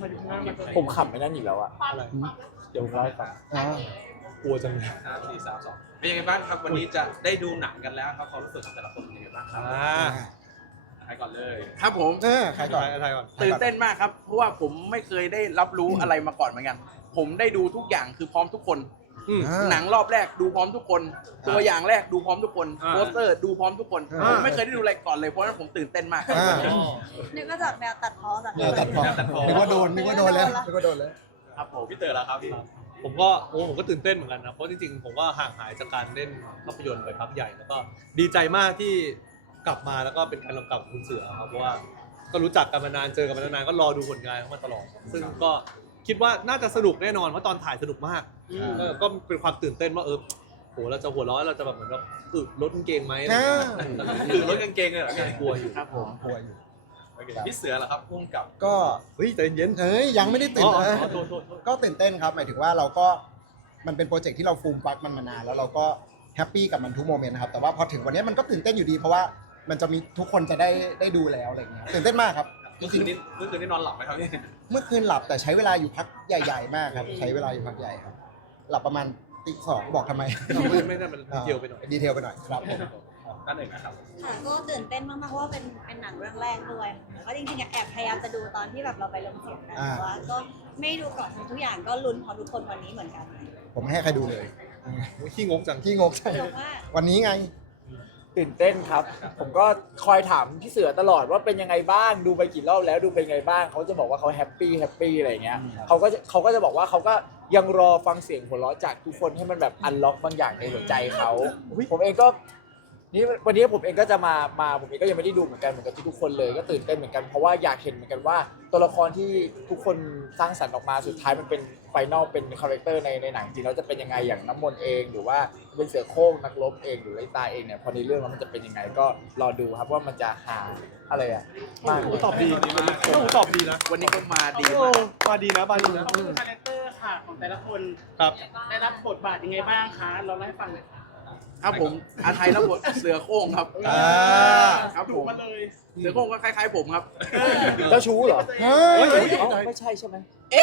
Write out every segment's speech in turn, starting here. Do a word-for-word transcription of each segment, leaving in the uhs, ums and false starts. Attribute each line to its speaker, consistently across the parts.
Speaker 1: ผมขำไม่นั่นอีกแล้วอ่ะ
Speaker 2: อะไร
Speaker 1: เดี๋ยวผมเล่าให้ฟัง
Speaker 2: กลัวจังเลย
Speaker 3: ห้าสี่สามสองเป็นยังไงบ้างครับวันนี้จะได้ดูหนังกันแล้วครับความรู้สึกของแต่ละคนเป็นยังไงบ้างครับ
Speaker 2: อ่า
Speaker 3: ใครก่อนเลย
Speaker 4: ครับผม
Speaker 5: เออใครก่อน
Speaker 2: อะไรก่อน
Speaker 4: ตื่นเต้นมากครับเพราะว่าผมไม่เคยได้รับรู้อะไรมาก่อนเหมือนกัน ผมได้ดูทุกอย่างคือพร้อมทุกคน
Speaker 2: อืม
Speaker 4: หนังรอบแรกดูพร้อมทุกคน ตัวอย่างแรกดูพร้อมทุกคน
Speaker 2: อ่า
Speaker 4: โปสเตอร์ดูพร้อมทุกคน
Speaker 5: อ่า
Speaker 4: ผมไม่เคยได้ดูอะไรก่อนเลยเพราะฉะนั้นผมตื่นเต้นมากครับ
Speaker 5: อ่า
Speaker 6: นึกว่าจากแนวตัดพ้อจาก
Speaker 5: เนี่ยตัดพอนึกว่าโดนนึกว่าโดนแล้วนึกว่าโดนแล้ว
Speaker 3: ครับผมพี่เต๋อแล้วครับ
Speaker 2: ผมก็โอ้ผมก็ตื่นเต้นเหมือนกันนะเพราะจริงๆผมว่าห่างหายจากการเล่นภาพยนตร์ไปพักใหญ่แล้วก็ดีใจมากที่กลับมาแล้วก็เป็นการกำกับของคุณเสือครับเพราะว่าก็รู้จักกันมานานเจอกันมานานก็รอดูผลงานเขามาตลอด ซึ่งก็คิดว่าน่าจะสนุกแน่นอนเพราะตอนถ่ายสนุกมากเออก็เป็นความตื่นเต้นว่าเออโหเราจะหัวเราะเราจะแบบเหมือนแบบอึลดกางเกงไหมอะไรอย่างเงี้ย
Speaker 3: คือรถกางเกงเลยเหรอเนี่ย
Speaker 2: กลัวอยู่
Speaker 4: ครับผม
Speaker 5: กลัวอยู่
Speaker 3: โอเคพี่เสือเหรอครับพุ่งกับ
Speaker 5: ก็
Speaker 2: เฮ้ยใจเย็น
Speaker 5: เอ้ยยังไม่ได้ตื่น
Speaker 2: อ๋อ
Speaker 5: เออ
Speaker 2: อ๋อโทษโทษโทษ
Speaker 5: ก็ตื่นเต้นครับหมายถึงว่าเราก็มันเป็นโปรเจกต์ที่เราฟูมฟักมันมานานแล้วเราก็แฮปปี้กับมันทุกโมเมนต์นะครับแต่ว่าพอถึงวันนี้มันก็ตื่นเต้นอยู่ดี เพราะว่ามันจะมีทุกคนจะได้ได้ดูแล้วอะไรเงี้ยตื่นเต้นมากครับ
Speaker 3: เมื่อคืนนี้เมื่อคืนนี้นอนหลับไหมครับเนี่ย
Speaker 5: เมื่อคืนหลับแต่ใช้เวลาอยู่พักใหญ่ๆมากครับใช้เวลาอยู่พักใหญ่ครับหลับประมาณตีสองบอกทำไม
Speaker 2: ไม่ไม่ได้มันดีเทลไปหน่อย
Speaker 5: ดีเทลไปหน่อยครับผม
Speaker 3: นั่นเองนะครับ
Speaker 6: ค่ะก็ตื่นเต้นมากๆเพราะว่าเป็นเป็นหนังเรื่องแรกด้วยแล้วก็จริงๆแอบพยายามจะดูตอนที่แบบเราไปลงเสียงกันแต่ว่าก็ไม่ดูก่อนทุกอย่างก็ลุ้นพร้อมทุกคนวันนี้เหมือนกัน
Speaker 5: ผมไม่ให้ใครดูเลย
Speaker 2: โอ้ยขี้งกจัง
Speaker 5: ที่งกใช่
Speaker 6: เพราะว่า
Speaker 5: วันนี้ไง
Speaker 1: ตื่นเต้นครับ ผมก็คอยถามพี่เสือตลอดว่าเป็นยังไงบ้างดูไปกี่รอบแล้วดูเป็นยังไงบ้างเขาจะบอกว่าเขาแฮปปี้แฮปปี้อะไรอย่างเงี้ยเขาก็จะเขาก็จะบอกว่าเขาก็ยังรอฟังเสียงหัวเราะจากทุกคนให้มันแบบอันล็อกบางอย่างในหัวใจเขาผมเองก็นี่วันนี้ผมเองก็จะมามาผมเองก็ยังไม่ได้ดูเหมือนกันเหมือนกับทุกๆคนเลยก็ตื่นเต้นเหมือนกันเพราะว่าอยากเห็นเหมือนกันว่าตัวละครที่ทุกคนสร้างสรรค์ออกมาสุดท้ายมันเป็นไฟนอลเป็นคาแรคเตอร์ในในหนังจริงแล้วจะเป็นยังไงอย่างน้ำมนต์เองหรือว่าเป็นเสือโคร่งนักรบเองหรือไอ้ตาเองเนี่ยพอในเรื่องแล้วมันจะเป็นยังไงก็รอดูครับว่ามันจะหาอะไรอะมาก
Speaker 2: โอ้ตอบดีโอ้ตอบดีนะ
Speaker 4: วันนี้ก็มาดี
Speaker 2: โอ้
Speaker 4: มาก
Speaker 2: มาดีนะมาดีนะ
Speaker 7: เขาคือคาแรคเตอร์ค่ะของแต่ละคน
Speaker 2: ครับ
Speaker 7: ได้รับบทบาทยังไงบ้างคะเราเล่าให้ฟังหน่อยค่ะ
Speaker 4: ครับผมอาไทยรับบทเสือโคร่งครับ
Speaker 5: อ่า
Speaker 4: ครับผม
Speaker 7: มาเลย
Speaker 4: เสือโคร่งก็คล้ายๆผมครับ
Speaker 1: เจ้าชู้เหรอ
Speaker 5: เฮ้ย
Speaker 1: เอ้าไม่ใช่ใช่ไหม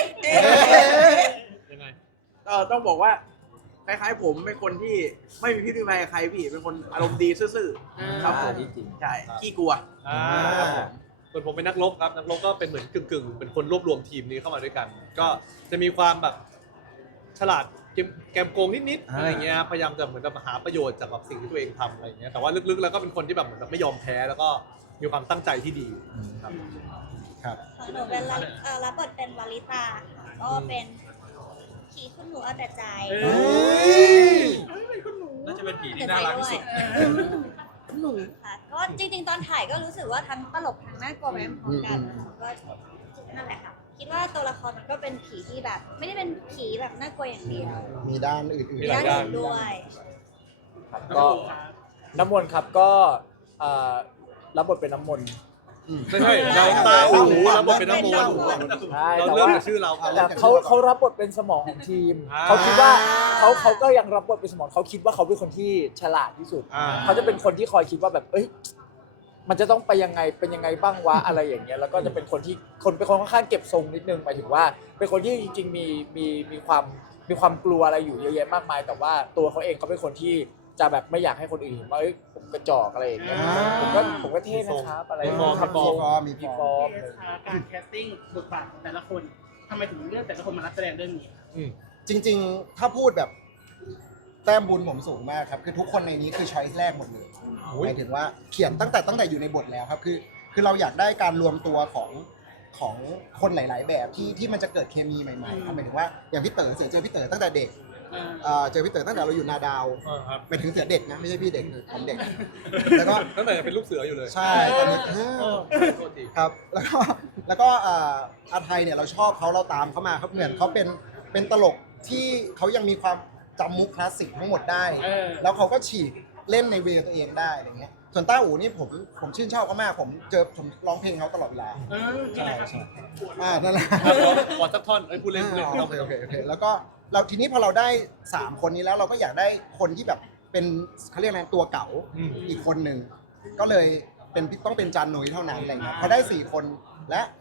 Speaker 2: ยังไง
Speaker 4: เออต้องบอกว่าคล้ายๆผมเป็นคนที่ไม่มีพิษมีภัยกับใครพี่เป็นคนอารมณ์ดีซื่อๆครับผม
Speaker 1: จริง
Speaker 4: ใช่ขี้กลัว
Speaker 2: อ่าครับผมส่วนผมเป็นนักรบครับนักรบก็เป็นเหมือนกึ่งๆเป็นคนรวบรวมทีมนี้เข้ามาด้วยกัน ก็จะมีความแบบฉลาดเกมแกมโกงนิดๆอะไรเงี้ยพยายามจะเหมือนแบบหาประโยชน์จากแบบสิ่งที่ตัวเองทำอะไรเงี้ยแต่ว่าลึกๆแล้วก็เป็นคนที่แบบเหมือนแบบไม่ยอมแพ้แล้วก็มีความตั้งใจที่ดีครับ
Speaker 5: ครับ
Speaker 6: ของหนูเป็นลาเอ่อรับบทเป็นลลิตาค่ะก็เป็นผีคุณหนูเอาแต่ใจ
Speaker 5: เฮ้ย
Speaker 3: น่าจะเป็นผีที่น่ารักที่สุด
Speaker 6: คุณหนูค่ะก็จริงๆตอนถ่ายก็รู้สึกว่าทั้งตลกทั้งน่ากลัวไปพร้อมกันก็นั่นแหละค่ะคิดว่าตัวละครมันก็เป็นผีที่แบบ ไม่ได้เป็นผีแบบน่ากลัวอย่างเดียว
Speaker 5: มีด้านอื่น
Speaker 6: มี
Speaker 5: ๆ
Speaker 6: ด้านอื่นด้วย
Speaker 1: ครับก็น้ำมนต์ครับก็เอ่อรับบทเป็นน้ำมนต์
Speaker 2: ไม่ใช่เราตาหูเราบทเป็นนักมวย
Speaker 1: ใช่
Speaker 2: เรา
Speaker 1: แต่
Speaker 2: เริ่ม
Speaker 1: ว่า
Speaker 2: จากชื่อเราครับ
Speaker 1: แต่เขาเขารับบทเป็นสมองของทีม
Speaker 2: อ่า
Speaker 1: เขาคิดว่าเขาเขาก็ยังรับบทเป็นสมองเขาคิดว่าเขาเป็นคนที่ฉลาดที่สุด
Speaker 2: อ่า
Speaker 1: เขาจะเป็นคนที่คอยคิดว่าแบบเอ้ยมันจะต้องไปยังไงเป็นยังไงบ้างวะอะไรอย่างเงี้ยแล้วก็จะเป็นคนที่คนเป็นคนค่อนข้างเก็บทรงนิดนึงหมายถึงว่าเป็นคนที่จริงๆมีมีมีความมีความกลัวอะไรอยู่เยอะแยะมากมาย แต่ว่าตัวเขาเองเขาเป็นคนที่จะแบบไม่อยากให้คนอื่นเห็นว่าเอ้ยผมกระจอกอะไรอย่างเงี้ย
Speaker 5: อ่า
Speaker 1: ผมก็ผมก็เท่นะครับอะไร
Speaker 2: มีฟอร์ม
Speaker 1: ทำทรง
Speaker 5: มี
Speaker 1: มี
Speaker 5: ฟ
Speaker 1: ฟ
Speaker 5: อ
Speaker 1: อ
Speaker 5: ร์
Speaker 1: ร์
Speaker 5: ม
Speaker 1: ม
Speaker 7: เอสค่ะการแคสติ้งบทบาทของแต่ละคนทำไมถึงเลือกแต่ละคนมารับแสดงเรื่องนี้
Speaker 5: จริงๆ ถ้าพูดแบบแต้มบุญผมสูงมากครับ คือทุกคนในนี้คือช้อยส์แรกหมดเลยหมายถึงว่าเขียนตั้งแต่ตั้งแต่อยู่ในบทแล้วครับ คือคือเราอยากได้การรวมตัวของของคนหลาย ๆ แบบที่ที่มันจะเกิดเคมีใหม่ๆครับหมายถึงว่าอย่างพี่เต๋อเสือเจอพี่เต๋อตั้งแต่เด็กเอ่อเจอพี่เต๋อตั้งแต่เราอยู่นาดาว
Speaker 2: อ่าครับ
Speaker 5: หมายถึงเสือเด็กนะไม่ใช่พี่เด็กผมเด็ก แล้วก็
Speaker 2: ตั้งแต่เป็นลูกเสืออยู่เลย
Speaker 5: ใช่ตอนนี้
Speaker 2: โทษที
Speaker 5: ครับแล้วก็แล้วก็อ่าอาไทยเนี่ยเราชอบเขาเราตามเขามาครับเหมือนเขาเป็นเป็นตลกที่เขายังมีความจำมุกคลาสสิกทั้งหมดได้
Speaker 7: เออ
Speaker 5: แล้วเขาก็ฉีกเล่นในเวย์ตัวเองได้อะไรเงี้ยส่วนต้าอู๋นี่ผมผมชื่นชอบเขามากผมเจอผมร้องเพลงเขาตลอดเวลา
Speaker 7: เออจริง
Speaker 5: ใช่
Speaker 7: นะครับ
Speaker 5: ใช่อ่านั่นแหละ
Speaker 2: ครับขอสักท่อนไอ้ยพูดเล่นพูดเล่น
Speaker 5: โอเคโอเคโอเคแล้วก็เราทีนี้พอเราได้สามคนนี้แล้วเราก็อยากได้คนที่แบบเป็นเขาเรียกอะไรตัวเก่า
Speaker 2: อืม
Speaker 5: อีกคนหนึ่งก็เลยเป็นต้องเป็นจานหนุยเท่านั้นอะไรเงี้ยพอได้สี่คนและ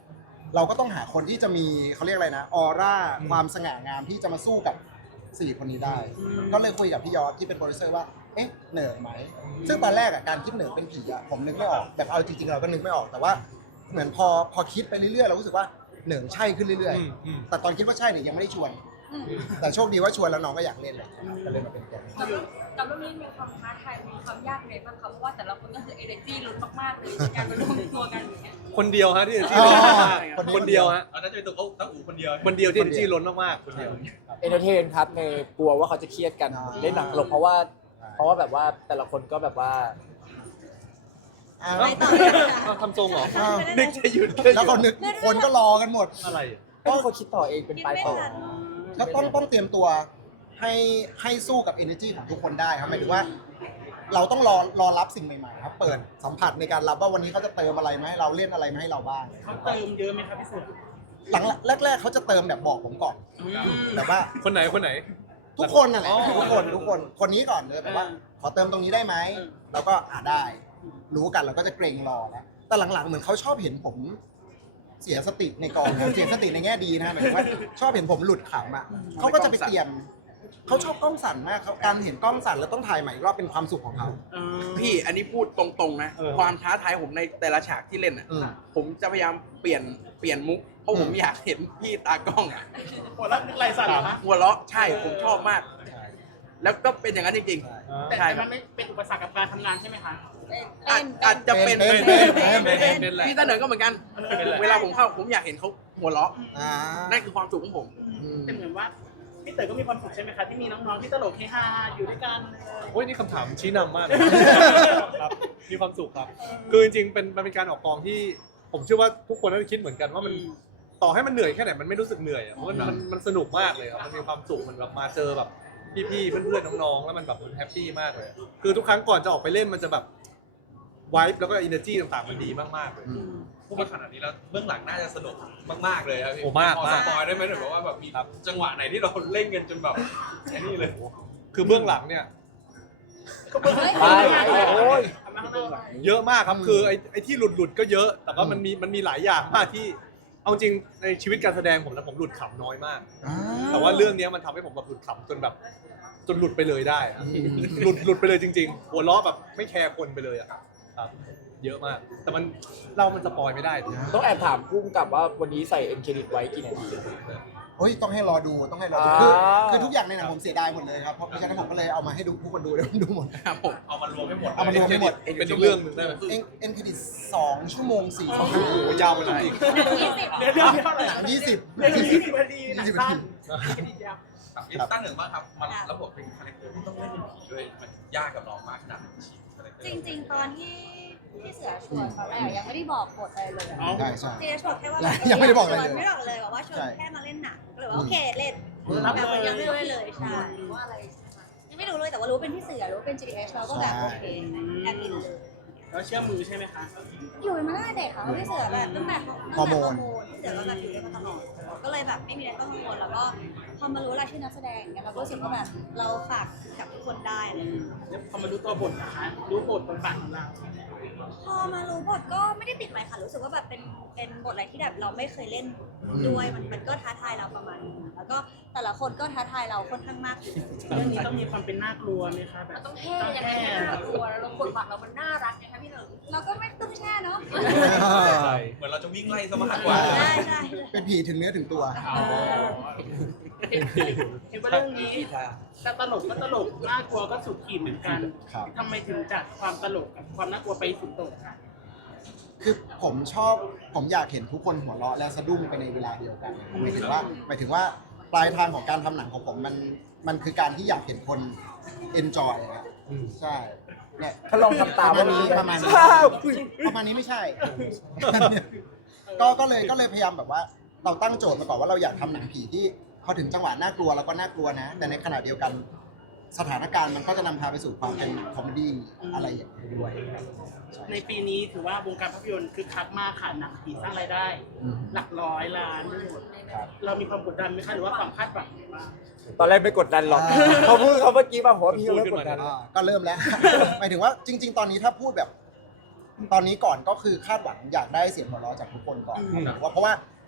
Speaker 5: เราก็ต้องหาคนที่จะมีเขาเรียกอะไรนะออร่า
Speaker 2: อืม
Speaker 5: ความสง่างามที่จะมาสู้กับสี่คนนี้ได้ ก็เลยคุยกับพี่ยอดที่เป็นโปรดิวเซอร์ว่าเอ๊ะเหนิงไหมซึ่งตอนแรกอะการคิดเหนิงเป็นผีอะผมนึกไม่ออกแบบเอาจริงๆเราก็นึกไม่ออกแต่ว่าเหมือนพอพอคิดไปเรื่อยๆเรารู้สึกว่าเหนิงใช่ขึ้นเรื่อย
Speaker 2: อืมอืม
Speaker 5: ๆ แต่ตอนคิดว่าใช่เนี่ยยังไม่ได้ชวน
Speaker 6: อืม
Speaker 5: แต่โชคดีว่าชวนแล้วน้องก็อยากเล่นเลยก็เลยมาเป็นแกง
Speaker 8: กับเรื่องนี้มีความท้าทายมีความยากไงบ้างคะเพราะว่าแต่ละคนก็คือ energy ล้นมากๆเลยในการมารวมตัวกันอย่างเงี้ย
Speaker 2: คนเดียวฮะที่ที่
Speaker 5: อ๋อ
Speaker 2: ล้นมาก
Speaker 5: คนเดียว
Speaker 2: คนเดียวฮะ
Speaker 3: เอาน่าจะเป็นตัวเขาตั้งอูคนเดียว
Speaker 2: คนเดียวที่ที่ล้นมากๆคนเดียว
Speaker 1: เอนเตอร์เทนครับในกลัวว่าเขาจะเครียดกันเล่นหนังตลกเพราะว่า เพราะว่าแบบว่าแต่ละคนก็แบบว่า
Speaker 5: อ้าว
Speaker 6: ไปต่อเลยค่ะ
Speaker 2: เอาทำทรงเหรอ
Speaker 5: อ้าว
Speaker 1: นึกจะหยุด
Speaker 5: แล้วก็นึกคนก็รอกันหมด
Speaker 2: อะไรอ่ะ
Speaker 1: ก็เป็นคนคิดต่อเองเป็น
Speaker 6: คิด
Speaker 1: ปลาย
Speaker 6: ไม่
Speaker 1: ต่อ
Speaker 6: ทัน
Speaker 5: ก็ต้องต้องเตรียมตัวให้ให้สู้กับ energy ของทุกคนได้ครับหมายถึงว่า เราต้องรอรอรับสิ่งใหม่ๆครับเปิดสัมผัสในการรับว่าวันนี้เขาจะเติมอะไรมาให้เราเล่นอะไรมาให้เราบ้าง
Speaker 7: เขาเติมเยอะไหมครับพี่เสือ
Speaker 5: หลังแรก ๆเขาจะเติมแบบบอกผมก่อนแบบว่า
Speaker 2: คนไหนคนไหน
Speaker 5: ทุกคนนั่นแหละ
Speaker 2: อ๋อ
Speaker 5: ทุกคนทุกคนคนนี้ก่อนเลยแบบว่า ขอเติมตรงนี้ได้ไหมแล้วก็อ่าได้ รู้กันเราก็จะเกรงรอแล้วแต่หลังๆเหมือนเขาชอบเห็นผม เสียสติในกองนะเสียสติในแง่ดีนะหมายถึงว่าชอบเห็นผมหลุดขำอ่ะเขาก็จะไปเตรียมเขาชอบกล้องสั่นมากเขาการเห็นกล้องสั่นแล้วต้องถ่ายใหม่อีกรอบเป็นความสุขของเขา
Speaker 4: พี่อันนี้พูดตรงๆนะ
Speaker 2: เออ
Speaker 4: ความท้าทายผมในแต่ละฉากที่เล่นอ่ะ
Speaker 5: อืม
Speaker 4: ผมจะพยายามเปลี่ยนเปลี่ยนมุกเพราะผม
Speaker 5: อืม
Speaker 4: อยากเห็นพี่ตากล้องอะ
Speaker 7: หัวเราะนึกไรสั่นเหรอคะ
Speaker 4: หัวเราะใช่ผมชอบมาก แล้วก็เป็นอย่างนั้นจริง
Speaker 7: แต่
Speaker 4: ใช่
Speaker 7: แต่มันไม่เป็นอุปสรรคกับการทำงานใช่ไหมคะ
Speaker 4: ๆอาจ
Speaker 6: เป็น
Speaker 4: อาจจะเป็น
Speaker 5: เป็น
Speaker 4: เป็น
Speaker 5: เป็น
Speaker 4: เป็น
Speaker 2: เป็นแหละ
Speaker 4: พี่ตาเหนิงก็เหมือนกัน เวลาผมเข้าผมอยากเห็นเขาหัวเราะ
Speaker 5: อ่า
Speaker 4: นั่นคือความสุขของผม
Speaker 5: อืม
Speaker 7: แต่เหมือนว่าพี่เต๋อก็มีความสุขใช่ไหมคะที่มีน้องๆที่ตลกเฮฮาอยู่ด้วยกัน
Speaker 2: โอ้ยนี่คำถามชี้นำมากเลยครับมีความสุขครับ คือจริงๆเป็นมันเป็นการออกกองที่ผมเชื่อว่าทุกคนน่าจะคิดเหมือนกันว่ามันต่อให้มันเหนื่อยแค่ไหนมันไม่รู้สึกเหนื่อยอะเพราะมันมันมันสนุกมากเลยครับมันมีความสุขมันแบบมาเจอแบบพี่ๆเพื่อนๆน้องๆแล้วมันแบบมันแฮปปี้มากเลยคือทุกครั้งก่อนจะออกไปเล่นมันจะแบบไวบ์แล้วก็อินเนอร์จีต่างๆมันดีมากๆเลย
Speaker 3: พูดมาขนาดนี้แล้วเบื้องหลังน่าจะสนุกมากๆเลยครับพี่
Speaker 2: โอ้มาก
Speaker 3: พอส
Speaker 2: มาก
Speaker 3: ปอยได้ไหมหรือว่าแบบมีจังหวะไหนที่เราเล่นกันจนแบบไอ้นี่เลย
Speaker 2: คือเบื้องหลังเนี่ย
Speaker 1: ไปโอ้ย
Speaker 7: ทำมาข้างนอก
Speaker 2: เยอะมากครับคือไอ้ไอ้ที่หลุดหลุดๆก็เยอะ แต่ว่ามันมีมันมีหลายอย่างมากที่เอาจริงในชีวิตการแสดงผมนะผมหลุดขำน้อยมาก แต่ว่าเรื่องเนี้ยมันทำให้ผมแบบหลุดขำจนแบบ จนหลุดไปเลยได้อะหลุดหลุดไปเลยจริงๆ หัวล้อแบบไม่แคร์คนไปเลยอะครับ เยอะมาก แต่มันเรามันสปอยไม่ได้ดิ
Speaker 1: ต้องแอบถามพุ่มกับว่าวันนี้ใส่เอ็นเครดิตไว้กี่นาที
Speaker 5: เฮ้ยต้องให้รอดูต้องให้รอดู
Speaker 1: อ่า
Speaker 5: คือคือทุกอย่างในหนังผมเสียดายหมดเลยครับเพราะเพราะฉะนั้นผมก็เลยเอามาให้ดูทุกคนดูเดี๋ยวดูหมด
Speaker 4: ครับผม
Speaker 3: เอามารวมให้หมด
Speaker 5: เอามารวมให้หมด
Speaker 2: เป็นอีกเรื่องหนึ่งได้ไหม
Speaker 5: เอ็นเอ็นเครดิตสองชั่วโมงสี่ชั่วโม
Speaker 2: โอ้
Speaker 5: ง
Speaker 2: โหยาวไปเลยอีก
Speaker 6: ยี่สิบ
Speaker 7: เดี๋ยวเรื่องเท่าไหร่
Speaker 5: หนังยี่สิบ
Speaker 7: เดี๋ยวยี่สิบนาทีหนังสั้นแค่นิดเดียว
Speaker 3: ครับนี่ตั้งหนึ่งบ้างครับมันระบบเป็นคาแรคเตอร์ที่ต้องเล่นเป็นผีด้วยมันยากกับน้องมากขนาดไหนคาแรคเตอร์
Speaker 6: จริง ๆ ตอนที่พี่เสือชวนตอนแรกยังไม่ได้บอกบทอะไรเลย
Speaker 7: อ๋อ
Speaker 5: ใช่ใช่
Speaker 6: เจชวนแค่ว่า
Speaker 5: ยังไม่ได้บอกอะไรเลย
Speaker 6: ชวนไม่ได้บอกเลยบอกว่าชวน
Speaker 5: ใช่
Speaker 6: แค่มาเล่นหนังก็เลยว่าโอเคเล่น
Speaker 5: อืม
Speaker 6: แบบมันยังไม่รู้เลยใช่ว่าอะไรยังไม่รู้เลยแต่ว่ารู้เป็นพี่เสือรู้เป็น จี ดี เอช เราก็แบบโอเคแอบอินเลย
Speaker 7: แล้วเชื่อมือใช่ไหมคะ
Speaker 6: อยู่มาตั้งแต่เด็กค่ะพี่เสือแบบตั้งแต่ตั้งแต่ฮอร์โมนพี่เสือก็แบบอยู่ด้วยมาตลอดก็เลยแบบไม่มีอะไรต้องกังวลแล้วก็พอมารู้รายชื่อนักแสดงเนี่ยเราก็รู้สึกว่าแบบเราฝากกับทุกคนได้อะไรอย่างเลย
Speaker 7: แล้วพอมารู้ตัวบทนะคะ รู้บทบทบาทของเรา
Speaker 6: พอมารู้บทก็ไม่ได้ติดอะไรค่ะรู้สึกว่าแบบเป็นเป็นบทอะไรที่แบบเราไม่เคยเล่นด้วยมันมันก็ท้าทายเราประมาณนึงแต่ก็แต่ละคนก็ท้าทายเราค่อนข้างมากอยู่
Speaker 7: เรื่องนี้ต้องมีความเป็นน่ากลัวไหมคะแบบ
Speaker 8: มันต้องเท่ยังไงให้น่ากลัวแล้วบทบาทเรามันน่ารักไงคะพี่หนึ่ง
Speaker 6: เราก็ไม่ตุ้งแช่เนาะ
Speaker 2: ใช่
Speaker 3: เหมือนเราจะวิ่งไล่ซะมากกว่า
Speaker 6: ใช่ใช่
Speaker 5: เป็นผีถึงเนื้อถึงตัว
Speaker 7: เห็นว่าเรื่องนี้แต่ตลกก็ตลกน่ากลัวก็สุดขีดเหมือนกัน
Speaker 5: ครับ
Speaker 7: ทำไมถึงจัดความตลกกับความน่ากลัวไปสุดโต่งคะ
Speaker 5: คือผมชอบผมอยากเห็นทุกคนหัวเราะและสะดุ้งไปในเวลาเดียวกันหมายถึงว่าหมายถึงว่าปลายทางของการทำหนังของผมมันมันคือการที่อยากเห็นคน enjoy ครับ
Speaker 2: อืม
Speaker 5: ใช่เนี่ย
Speaker 1: ถ้าลองทำตาม
Speaker 5: ประมาณนี้ประมาณนี้ ประมาณนี้ไม่ใช่ ก็ก็เลยก็เลยพยายามแบบว่า เราตั้งโจทย์มาก่อนว่าเราอยากทำหนังผีที่พอถึงจังหวะน่ากลัวเราก็น่ากลัวนะ แต่ในขณะเดียวกันสถานการณ์มันก็จะนำพาไปสู่ความเป็นคอมเมดี้อะไรอย่างนี้ด้วยใช่
Speaker 7: ในปีนี้ถือว่าวงการภาพยนตร์คือคักมากค่ะหนังผีสร้างรายได้
Speaker 5: อืม
Speaker 7: หลักร้อยล้านไม่หมด
Speaker 5: ครับ
Speaker 7: เรามีความกดดันไหมคะหรือว่าความคาดหวังบ้าง
Speaker 1: ตอนแรกไม่กดดันหรอกเขาพูดเขาเมื่อกี้มาผมว่าพี่เริ่มกดดัน
Speaker 5: อ่าก็เริ่มแล้ว หมายถึงว่าจริง ๆ ตอนนี้ถ้าพูดแบบ ตอนนี้ก่อนก็คือคาดหวังอยากได้เสียงหัวเราะจากทุกคนก่อน
Speaker 2: อืม
Speaker 5: ครับว่าเพราะว่า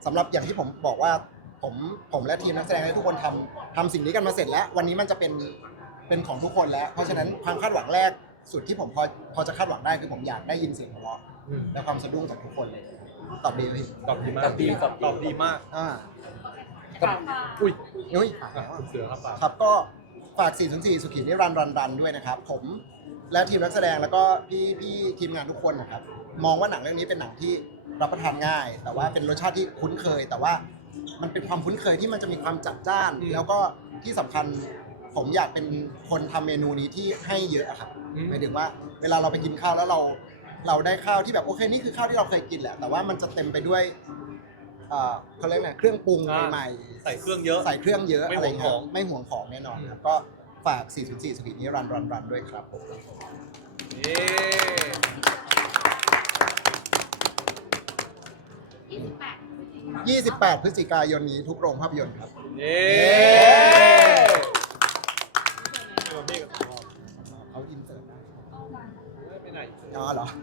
Speaker 5: สำหรับอย่างที่ผมบอกว่าผมผมและทีมนักแสดงและทุกคนทำทำสิ่งนี้กันมาเสร็จแล้ว วันนี้มันจะเป็นเป็นของทุกคนแล้ว เพราะฉะนั้นความคาดหวังแรกสุดที่ผมพอพอจะคาดหวังได้คือผมอยากได้ยินเสียงหัวเราะ
Speaker 2: อืม
Speaker 5: และความสะดุ้งจากทุกคนเลยตอบดีไหมพี่
Speaker 2: ตอบดีมาก
Speaker 1: ตอบดีตอบดี
Speaker 2: ตอบดีมาก
Speaker 5: อ่า
Speaker 2: อุ้ย
Speaker 5: อุ้ย
Speaker 2: อ่ะคุณเสือครับป่า
Speaker 5: ครับก็ฝาก สี่ศูนย์สี่ สุขีนิรันดร์รันรันด้วยนะครับ ผมและทีมนักแสดงแล้วก็พี่พี่ทีมงานทุกคนนะครับ มองว่าหนังเรื่องนี้เป็นหนังที่รับประทานง่าย แต่ว่าเป็นรสชาติที่คุ้นเคย แต่ว่ามันเป็นความคุ้นเคยที่มันจะมีความจัดจ้าน
Speaker 2: อืม
Speaker 5: แล้วก็ที่สำคัญผมอยากเป็นคนทำเมนูนี้ที่ให้เยอะอะครับ
Speaker 2: อืม
Speaker 5: หมายถึงว่าเวลาเราไปกินข้าวแล้วเรา เราได้ข้าวที่แบบโอเคนี่คือข้าวที่เราเคยกินแหละ แต่ว่ามันจะเต็มไปด้วยเอ่อเขาเรียกอะไรเครื่องปรุง
Speaker 2: อ่า
Speaker 5: ใหม่
Speaker 2: ใส่เครื่องเยอะ
Speaker 5: ใส่เครื่องเยอะ
Speaker 2: ไม่
Speaker 5: อะไร
Speaker 2: ห่วง
Speaker 5: เงี้
Speaker 2: ขอย ง
Speaker 5: ไม่ห่วงของแน่นอนครับก็ฝาก สี่ศูนย์สี่ สุขีนิรันดร์รันรันด้วยครับผม
Speaker 2: เย้
Speaker 5: ยี่สิบแปด พฤศจิกายนนี้ทุกโรงภาพยนตร์ครับ
Speaker 2: เย้
Speaker 5: เขาอินเสิร์ตได้
Speaker 2: ไม่ไหน
Speaker 5: อ๋อเหรอ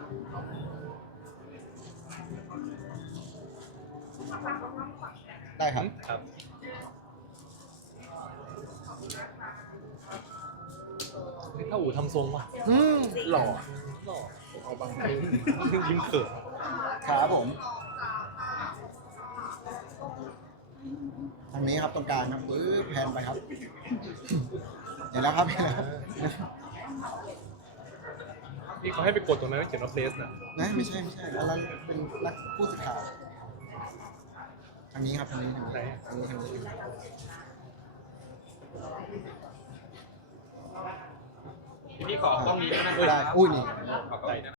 Speaker 5: ได้ครับ
Speaker 2: ครับ ถ้าอู๋ทำทรงว่ะ
Speaker 5: อืม
Speaker 1: หล่อ
Speaker 2: หล่อ
Speaker 1: เอาบาง
Speaker 2: ยิ้มเขิน
Speaker 5: ครับผมทางนี้ครับตรงกลางครับปื๊บแพนไปครับ เห็นแล้วครับเห็นแล้ว
Speaker 2: นี่เขาให้ไปกดตรงนั้นเขียนว่า place นะ
Speaker 5: นะไม่ใช่ไม่ใช่แล้วเราเป็นนักผู้สื่อข่าวทางนี้ครับทางนี้ทางนี้
Speaker 2: ไหน
Speaker 5: ทางนี้ทางนี้
Speaker 3: พี่ขอกล้องนี้ด้วยนะ
Speaker 5: ได้อุ้ยนี่
Speaker 3: ขอกล้องนี้นะ